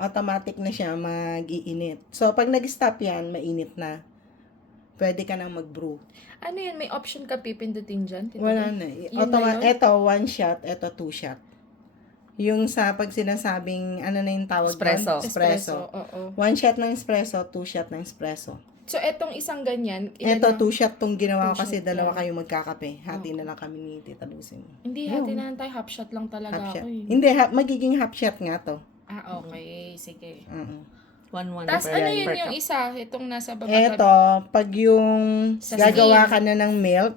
automatic na siya mag-iinit. So, pag nag-stop yan, mainit na. Pwede ka nang mag-brew. Ano yun? May option ka pipindutin dyan? Wala na. Ito, 1 shot. Ito, 2 shot. Yung sa pag sinasabing, ano na yung tawag Espresso. doon? Espresso. Oo. 1 shot ng espresso, 2 shot ng espresso. So, etong isang ganyan, Ito, 2 shot tong ginawa ko 2 kasi shot dalawa lang. kayo magkakape. Hati na lang kami ni Tita Lucy. Hindi, hati na lang tayo. Half shot lang talaga Half shot. ako eh. Hindi, magiging half shot nga to. Okay. Sige. 1-1 Tapos per- ano yun per yung cup. isa? Itong nasa baba. Ito, pag yung Sa gagawa steam. ka na ng milk,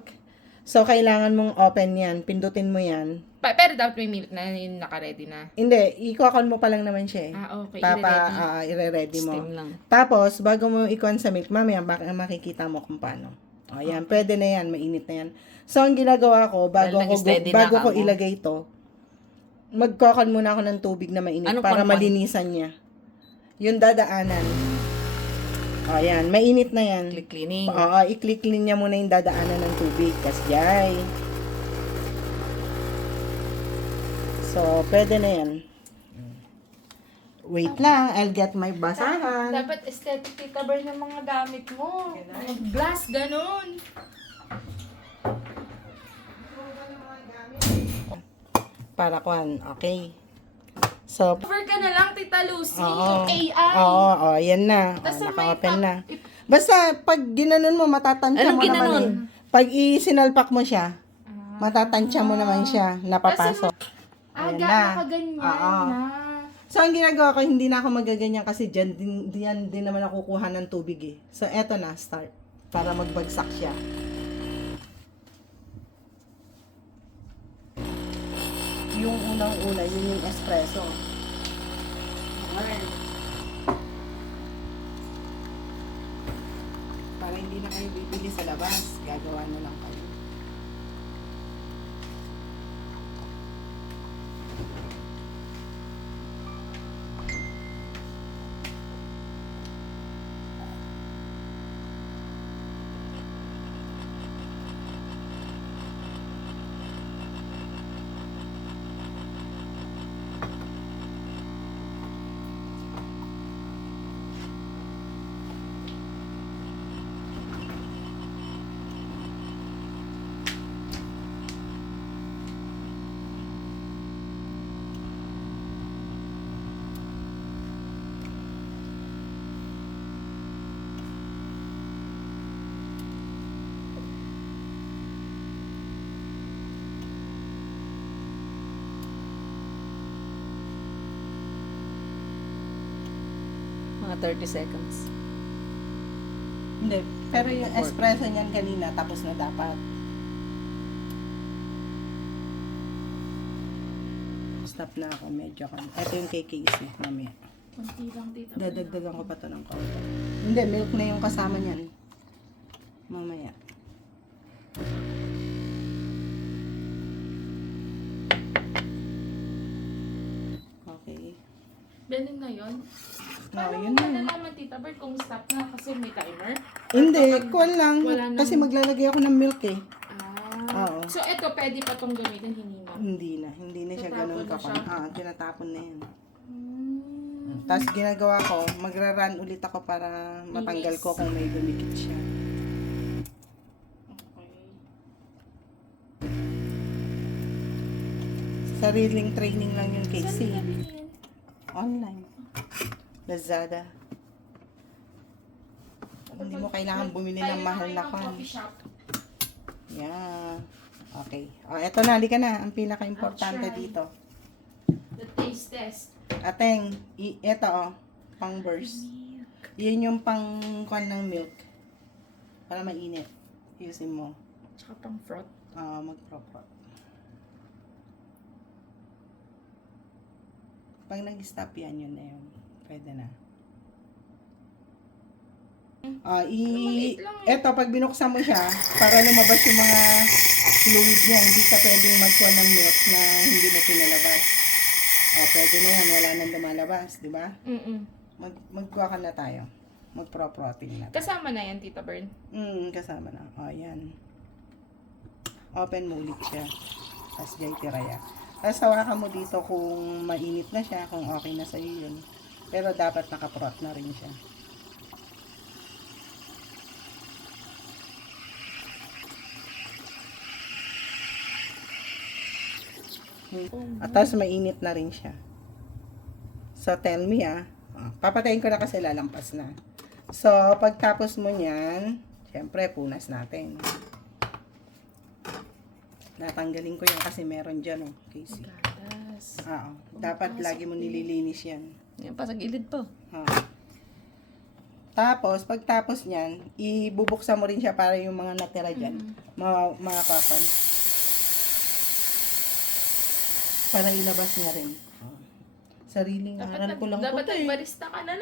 so kailangan mong open yan. Pindutin mo yan. Pero dapat may milk na yun naka-ready na. Hindi, i-cockon mo pa lang naman siya eh. Okay. I-ready. I-ready mo. Steam lang. Tapos, bago mo i-con sa milk, mamaya makikita mo kung paano. O, yan. Pwede na yan. Mainit na yan. So, ang ginagawa ko, bago Dahil nag-steady na ko ka mo. ilagay ito, mag-cockon muna ako ng tubig na mainit Anong para kon-kon? malinisan niya. Yung dadaanan. O, yan. Mainit na yan. Click cleaning. Oo, i-click clean niya muna yung dadaanan ng tubig. Kasjay. So, pwede na yan. Wait lang, I'll get my basahan. Dapat aesthetic tita bar ng mga gamit mo. Mga glass, ganun. Para kuhan, okay. So, Cover ka na lang, Tita Lucy. oo. Yung AI. Oo, yan na. Tas Oh, may naka-open na. tap- Basta, pag ginanon mo, matatansya Anong mo naman ginanon? eh. Pag isinalpak mo siya, matatansya mo naman siya, napapasok. Aga, Ayan na. nakaganyan Oo. na. So, ang ginagawa ko, hindi na ako magaganyan kasi dyan din naman ako kukuha ng tubig eh. So, eto na, start. Para magbagsak siya. Yung unang-una, yun yung espresso. Alright. Para hindi na kayo bibili sa labas, gagawa na lang kayo. Mga 30 seconds. Hindi, pero yung espresso niyan kanina, tapos na dapat. Stop na ako, medyo ka. Ito yung KKC, mamaya. Kunti lang, Tita Bar. Dadagdagan ko pa to ng kaunti. Hindi, milk na yung kasama niyan. Mamaya. Okay. Ganun na yun. Paano yun mo na. malalaman, Tita Bar, kung stop na kasi may timer? Hindi, kuwan lang. Wala nang- Kasi maglalagay ako ng milk eh. Oo. So, eto, pwede pa tong gamitin, hindi na. Hindi na siya Tinatapon ganun na kakon. siya? Tinatapon na yan. Hmm. Tapos ginagawa ko, magra-run ulit ako para matanggal ko kung may dumikit siya. Okay. Sariling training lang yun, Saan Casey. nabili yan? Online. Lazada. Hindi mo kailangan bumili ng mahal na Tayo kon. coffee shop. Yeah. Okay. O, eto na, halika na. Ang pinaka-importante I'll try. dito. The taste test. Ateng, eto pang burst. Yun yung pang kon ng milk. Para mainit. Usin mo. Tsaka pang froth. Mag-prop. Pag nag-stop yan, yun na yun. Pwede na. Maliit lang eh. Eto, pag binuksan mo siya, para lumabas yung mga fluid niya, hindi ka pwedeng magkuha ng milk na hindi mo pinalabas. Pwede na yan, wala nang lumalabas, di ba? Magkuha ka na tayo. Mag-pro-protein na. Kasama na yan, Tita Bern. Kasama na. Yan. Open mo ulit siya. Tapos jay tiraya. Tapos hawakan mo dito kung mainit na siya, kung okay na sa'yo yun. Pero dapat nakaprot na rin siya. At tapos mainit na rin siya. So, tell me papatayin ko na kasi lalampas na. So, pagtapos mo niyan, syempre, punas natin. Natanggalin ko yan kasi meron dyan, Casey. Gatas. Oo. Dapat lagi mo nililinis yan. Yan pa sa gilid po. Tapos, pagtapos niyan, ibubuksan mo rin siya para yung mga natira dyan, mapapan. Para ilabas niya rin. Sariling aral ko lang po Dapat to nagbarista ka na, no?